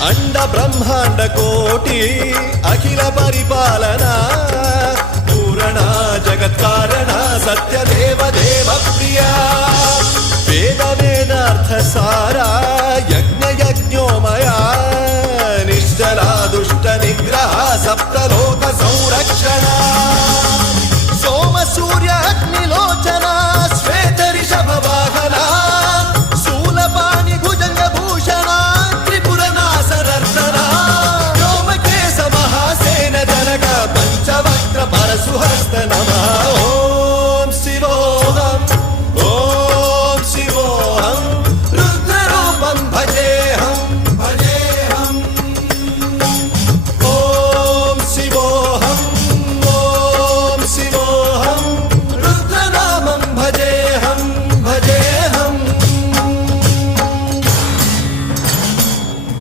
అండ బ్రహ్మాండ కోటి అఖిల పరిపాలన పూరణ జగత్కారణ సత్యదేవ దేవ ప్రియ వేద వేదార్థ సారా యజ్ఞ యజ్ఞోమయ